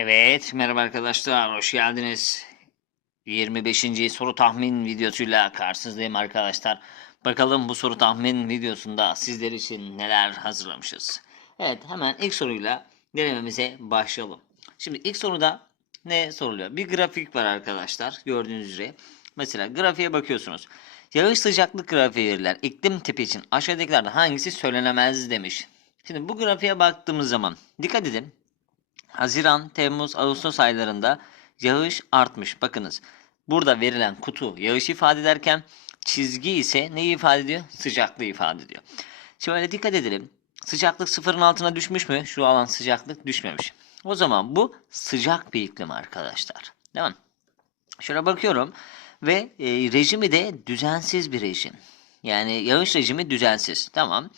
Evet, merhaba arkadaşlar, hoş geldiniz. 25. soru tahmin videosuyla karşınızdayım arkadaşlar. Bakalım bu soru tahmin videosunda sizler için neler hazırlamışız. Evet, hemen ilk soruyla denememize başlayalım. Şimdi ilk soruda ne soruluyor? Bir grafik var arkadaşlar, gördüğünüz üzere. Mesela grafiğe bakıyorsunuz. Yağış sıcaklık grafiği veriler. İklim tipi için aşağıdakilerden hangisi söylenemez demiş. Şimdi bu grafiğe baktığımız zaman dikkat edin. Haziran, Temmuz, Ağustos aylarında yağış artmış. Bakınız burada verilen kutu yağış ifade ederken çizgi ise neyi ifade ediyor? Sıcaklığı ifade ediyor. Şöyle dikkat edelim. Sıcaklık sıfırın altına düşmüş mü? Şu alan sıcaklık düşmemiş. O zaman bu sıcak bir iklim arkadaşlar. Değil mi? Şöyle bakıyorum ve e, rejimi de düzensiz bir rejim. Yani yağış rejimi düzensiz. Tamam.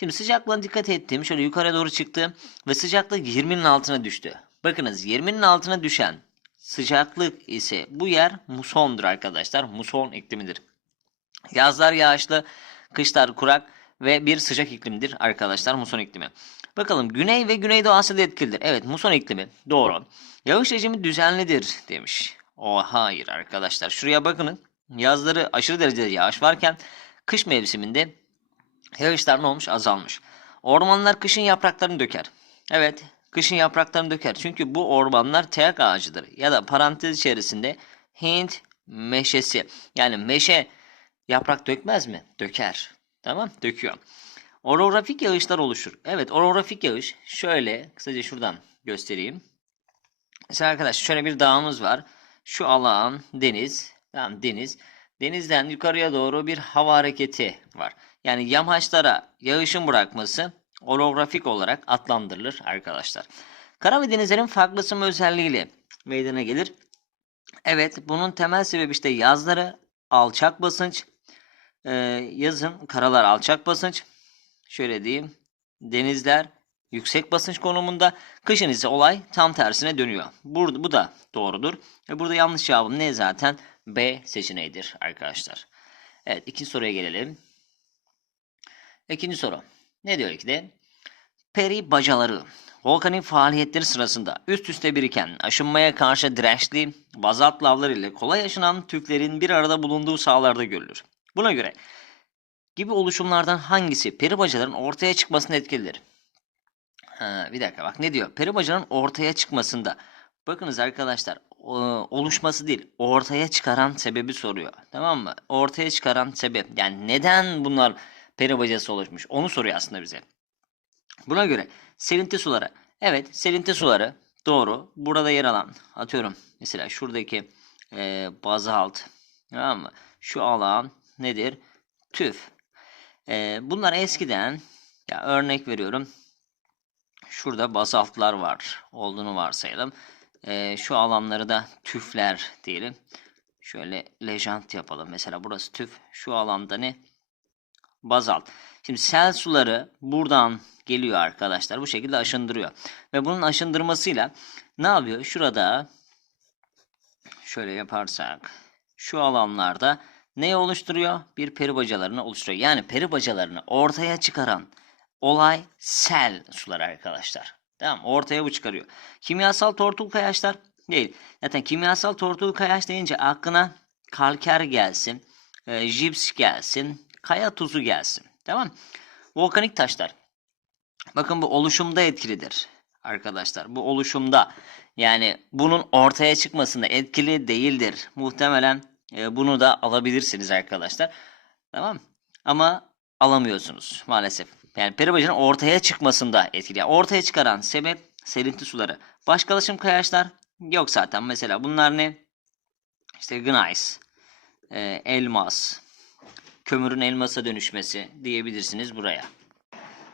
Şimdi sıcaklığına dikkat ettim. Şöyle yukarı doğru çıktı ve sıcaklık 20'nin altına düştü. Bakınız 20'nin altına düşen sıcaklık ise bu yer musondur arkadaşlar. Muson iklimidir. Yazlar yağışlı, kışlar kurak ve bir sıcak iklimdir arkadaşlar muson iklimi. Bakalım Güney ve Güneydoğu Asya'da etkilidir. Evet muson iklimi doğru. Yağış rejimi düzenlidir demiş. O hayır arkadaşlar. Şuraya bakın. Yazları aşırı derecede yağış varken kış mevsiminde yağışlar ne olmuş? Azalmış. Ormanlar kışın yapraklarını döker. Evet, kışın yapraklarını döker. Çünkü bu ormanlar teak ağacıdır. Ya da parantez içerisinde Hint meşesi. Yani meşe yaprak dökmez mi? Döker. Tamam, döküyor. Orografik yağışlar oluşur. Evet, orografik yağış şöyle kısaca şuradan göstereyim. Mesela arkadaş şöyle bir dağımız var. Şu alan deniz. Tamam deniz. Denizden yukarıya doğru bir hava hareketi var. Yani yamaçlara yağışın bırakması orografik olarak adlandırılır arkadaşlar. Kara ve denizlerin farklı ısınma özelliğiyle meydana gelir. Evet bunun temel sebebi işte yazları alçak basınç. Ee, yazın karalar alçak basınç. Şöyle diyeyim. Denizler yüksek basınç konumunda. Kışın ise olay tam tersine dönüyor. Burada, bu da doğrudur. Ve burada yanlış cevabım ne zaten? B seçeneğidir arkadaşlar. Evet ikinci soruya gelelim. İkinci soru. Ne diyor ki de? Peri bacaları volkanik faaliyetleri sırasında üst üste biriken aşınmaya karşı dirençli bazalt lavlar ile kolay aşınan tüflerin bir arada bulunduğu sahalarda görülür. Buna göre gibi oluşumlardan hangisi peri bacaların ortaya çıkmasına etkilidir? Bir dakika bak ne diyor? Peri bacanın ortaya çıkmasında. Bakınız arkadaşlar oluşması değil ortaya çıkaran sebebi soruyor. Tamam mı? Ortaya çıkaran sebep. Yani neden bunlar peri bacası oluşmuş? Onu soruyor aslında bize. Buna göre serinti suları. Evet serinti suları doğru. Burada yer alan atıyorum. Mesela şuradaki e, bazalt. Tamam mı? Şu alan nedir? Tüf. E, bunlar eskiden ya örnek veriyorum. Şurada basaltlar var. Olduğunu varsayalım. E, şu alanları da tüfler diyelim. Şöyle lejant yapalım. Mesela burası tüf. Şu alanda ne? Bazalt. Şimdi sel suları buradan geliyor arkadaşlar. Bu şekilde aşındırıyor. Ve bunun aşındırmasıyla ne yapıyor? Şurada şöyle yaparsak şu alanlarda ne oluşturuyor? Bir peri bacalarını oluşturuyor. Yani peri bacalarını ortaya çıkaran olay sel suları arkadaşlar. Tamam? Ortaya bu çıkarıyor. Kimyasal tortul kayaçlar değil. Zaten kimyasal tortul kayaç deyince aklına kalker gelsin, e, jips gelsin, kaya tuzu gelsin. Tamam Volkanik taşlar. Bakın bu oluşumda etkilidir arkadaşlar. Bu oluşumda yani bunun ortaya çıkmasında etkili değildir. Muhtemelen e, bunu da alabilirsiniz arkadaşlar. Tamam Ama alamıyorsunuz maalesef. Yani peribacanın ortaya çıkmasında etkili. Yani ortaya çıkaran sebep serinti suları. Başkalaşım kayaçlar yok zaten. Mesela bunlar ne? İşte gneiss, e, elmas, kömürün elmasa dönüşmesi diyebilirsiniz buraya.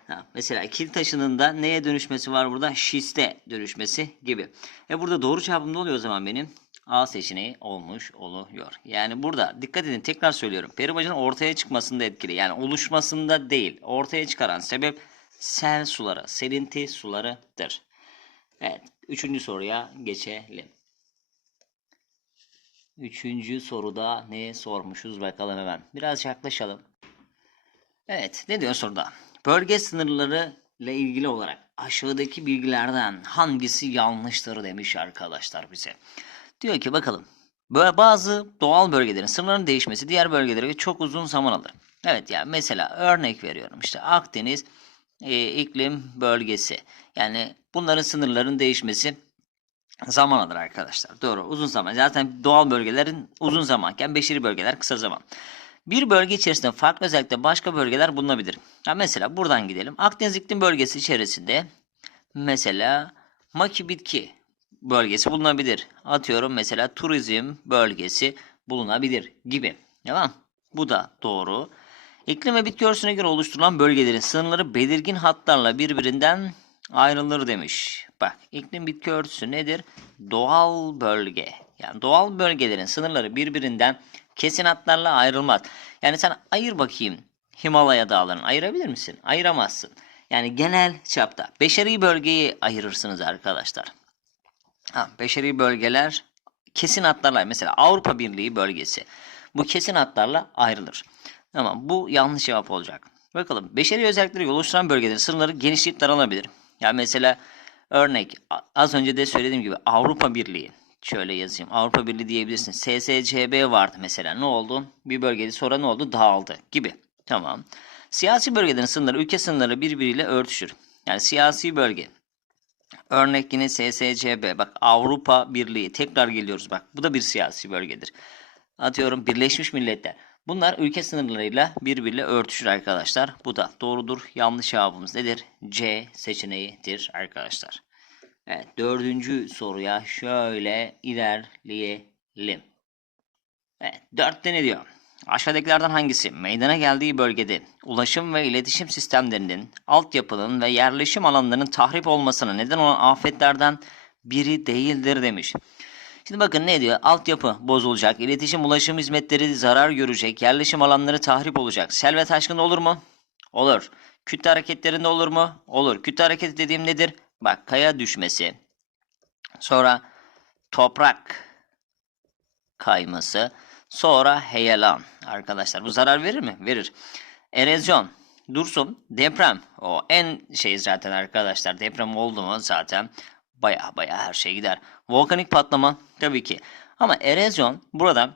Ha, mesela kil taşının da neye dönüşmesi var burada? Şiste dönüşmesi gibi. E burada doğru ne oluyor o zaman benim? A seçeneği olmuş oluyor. Yani burada dikkat edin tekrar söylüyorum. Peribacanın ortaya çıkmasında etkili. Yani oluşmasında değil. Ortaya çıkaran sebep sel suları, serinti sularıdır. Evet. Üçüncü soruya geçelim. Üçüncü soruda ne sormuşuz bakalım hemen. Biraz yaklaşalım. Evet, ne diyor soruda? Bölge sınırları ile ilgili olarak aşağıdaki bilgilerden hangisi yanlıştır demiş arkadaşlar bize. Diyor ki bakalım. Böyle bazı doğal bölgelerin sınırların değişmesi diğer bölgelere çok uzun zaman alır. Evet yani mesela örnek veriyorum işte Akdeniz e, iklim bölgesi. Yani bunların sınırların değişmesi zaman alır arkadaşlar. Doğru uzun zaman. Zaten doğal bölgelerin uzun zamanken beşeri bölgeler kısa zaman. Bir bölge içerisinde farklı özellikle başka bölgeler bulunabilir. Ya mesela buradan gidelim. Akdeniz iklim bölgesi içerisinde mesela maki bitki bölgesi bulunabilir. Atıyorum mesela turizm bölgesi bulunabilir gibi. Tamam. Bu da doğru. İklim ve bitki örtüsüne göre oluşturulan bölgelerin sınırları belirgin hatlarla birbirinden ayrılır demiş. Bak iklim bitki örtüsü nedir? Doğal bölge. Yani doğal bölgelerin sınırları birbirinden kesin hatlarla ayrılmaz. Yani sen ayır bakayım Himalaya dağlarını ayırabilir misin? Ayıramazsın. Yani genel çapta beşeri bölgeyi ayırırsınız arkadaşlar. Ha, beşeri bölgeler kesin hatlarla mesela Avrupa Birliği bölgesi bu kesin hatlarla ayrılır. Tamam bu yanlış cevap olacak. Bakalım beşeri özellikleri oluşturan bölgelerin sınırları genişleyip daralabilir. Yani mesela örnek az önce de söylediğim gibi Avrupa Birliği şöyle yazayım. Avrupa Birliği diyebilirsin. SSCB vardı mesela. Ne oldu? Bir bölgede sonra ne oldu? Dağıldı gibi. Tamam. Siyasi bölgelerin sınırları ülke sınırları birbiriyle örtüşür. Yani siyasi bölge Örnek yine SSCB. Bak Avrupa Birliği. Tekrar geliyoruz bak. Bu da bir siyasi bölgedir. Atıyorum Birleşmiş Milletler. Bunlar ülke sınırlarıyla birbiriyle örtüşür arkadaşlar. Bu da doğrudur. Yanlış cevabımız nedir? C seçeneğidir arkadaşlar. Evet dördüncü soruya şöyle ilerleyelim. Evet dörtte ne diyor? Aşağıdakilerden hangisi meydana geldiği bölgede ulaşım ve iletişim sistemlerinin, altyapının ve yerleşim alanlarının tahrip olmasına neden olan afetlerden biri değildir demiş. Şimdi bakın ne diyor? Altyapı bozulacak, iletişim ulaşım hizmetleri zarar görecek, yerleşim alanları tahrip olacak. Sel ve taşkın olur mu? Olur. Kütle hareketlerinde olur mu? Olur. Kütle hareketi dediğim nedir? Bak kaya düşmesi. Sonra toprak kayması. Sonra heyelan. Arkadaşlar bu zarar verir mi? Verir. Erozyon. Dursun. Deprem. O en şey zaten arkadaşlar. Deprem oldu mu zaten baya baya her şey gider. Volkanik patlama tabii ki. Ama erozyon burada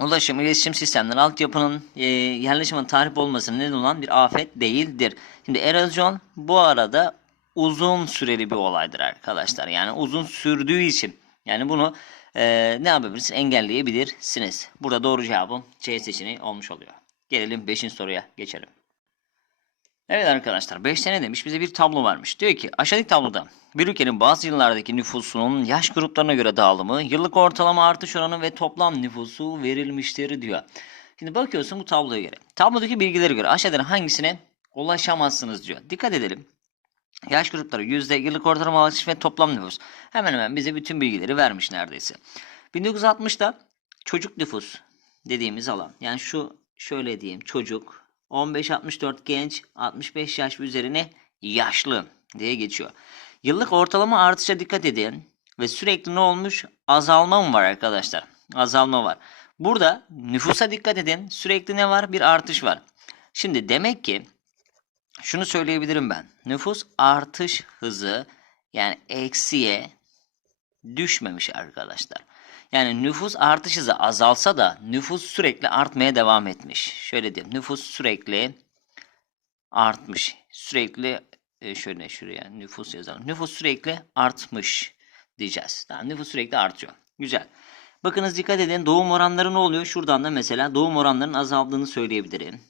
ulaşım, iletişim sistemleri, altyapının e, yerleşimin tahrip olmasına neden olan bir afet değildir. Şimdi erozyon bu arada uzun süreli bir olaydır arkadaşlar. Yani uzun sürdüğü için yani bunu e, ne yapabilirsiniz? Engelleyebilirsiniz. Burada doğru cevabım C seçeneği olmuş oluyor. Gelelim 5. soruya geçelim. Evet arkadaşlar 5 sene demiş bize bir tablo varmış. Diyor ki aşağıdaki tabloda bir ülkenin bazı yıllardaki nüfusunun yaş gruplarına göre dağılımı, yıllık ortalama artış oranı ve toplam nüfusu verilmiştir diyor. Şimdi bakıyorsun bu tabloya göre. Tablodaki bilgilere göre aşağıdan hangisine ulaşamazsınız diyor. Dikkat edelim. Yaş grupları yüzde, yıllık ortalama artış ve toplam nüfus. Hemen hemen bize bütün bilgileri vermiş neredeyse. 1960'da çocuk nüfus dediğimiz alan. Yani şu şöyle diyeyim çocuk 15-64 genç 65 yaş üzerine yaşlı diye geçiyor. Yıllık ortalama artışa dikkat edin ve sürekli ne olmuş? Azalma mı var arkadaşlar? Azalma var. Burada nüfusa dikkat edin. Sürekli ne var? Bir artış var. Şimdi demek ki şunu söyleyebilirim ben. Nüfus artış hızı yani eksiye düşmemiş arkadaşlar. Yani nüfus artış hızı azalsa da nüfus sürekli artmaya devam etmiş. Şöyle diyeyim. Nüfus sürekli artmış. Sürekli e, şöyle şuraya nüfus yazalım. Nüfus sürekli artmış diyeceğiz. Tamam, nüfus sürekli artıyor. Güzel. Bakınız dikkat edin doğum oranları ne oluyor? Şuradan da mesela doğum oranlarının azaldığını söyleyebilirim.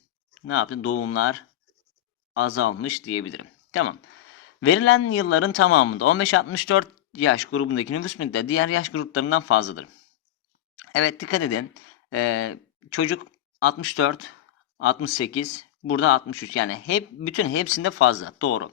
Ne yaptın? Doğumlar azalmış diyebilirim. Tamam. Verilen yılların tamamında 15-64 yaş grubundaki nüfus miktarı diğer yaş gruplarından fazladır. Evet dikkat edin. Ee, çocuk 64, 68, burada 63. Yani hep bütün hepsinde fazla. Doğru.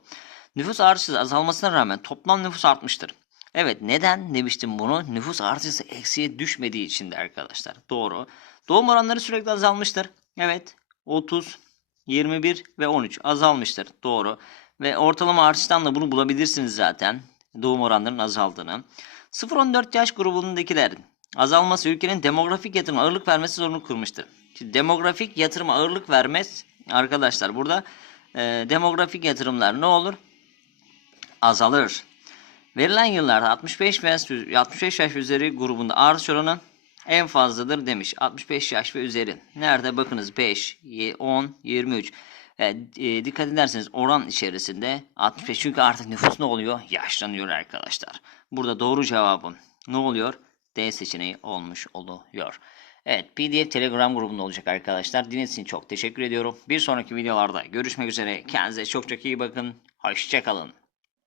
Nüfus artışı azalmasına rağmen toplam nüfus artmıştır. Evet neden demiştim bunu? Nüfus artışı eksiye düşmediği için de arkadaşlar. Doğru. Doğum oranları sürekli azalmıştır. Evet 30, 21 ve 13 azalmıştır. Doğru. Ve ortalama artıştan da bunu bulabilirsiniz zaten. Doğum oranlarının azaldığını. 0-14 yaş grubundakilerin azalması ülkenin demografik yatırıma ağırlık vermesi zorunlu kılmıştır. Şimdi demografik yatırıma ağırlık vermez arkadaşlar burada e, demografik yatırımlar ne olur? Azalır. Verilen yıllarda 65 ve 65 yaş üzeri grubunda artış oranı en fazladır demiş. 65 yaş ve üzeri. Nerede? Bakınız 5, 10, 23. E, e, dikkat ederseniz oran içerisinde 65 çünkü artık nüfus ne oluyor? Yaşlanıyor arkadaşlar. Burada doğru cevabım ne oluyor? D seçeneği olmuş oluyor. Evet PDF Telegram grubunda olacak arkadaşlar. Dinlediğiniz için çok teşekkür ediyorum. Bir sonraki videolarda görüşmek üzere. Kendinize çok çok iyi bakın. Hoşçakalın.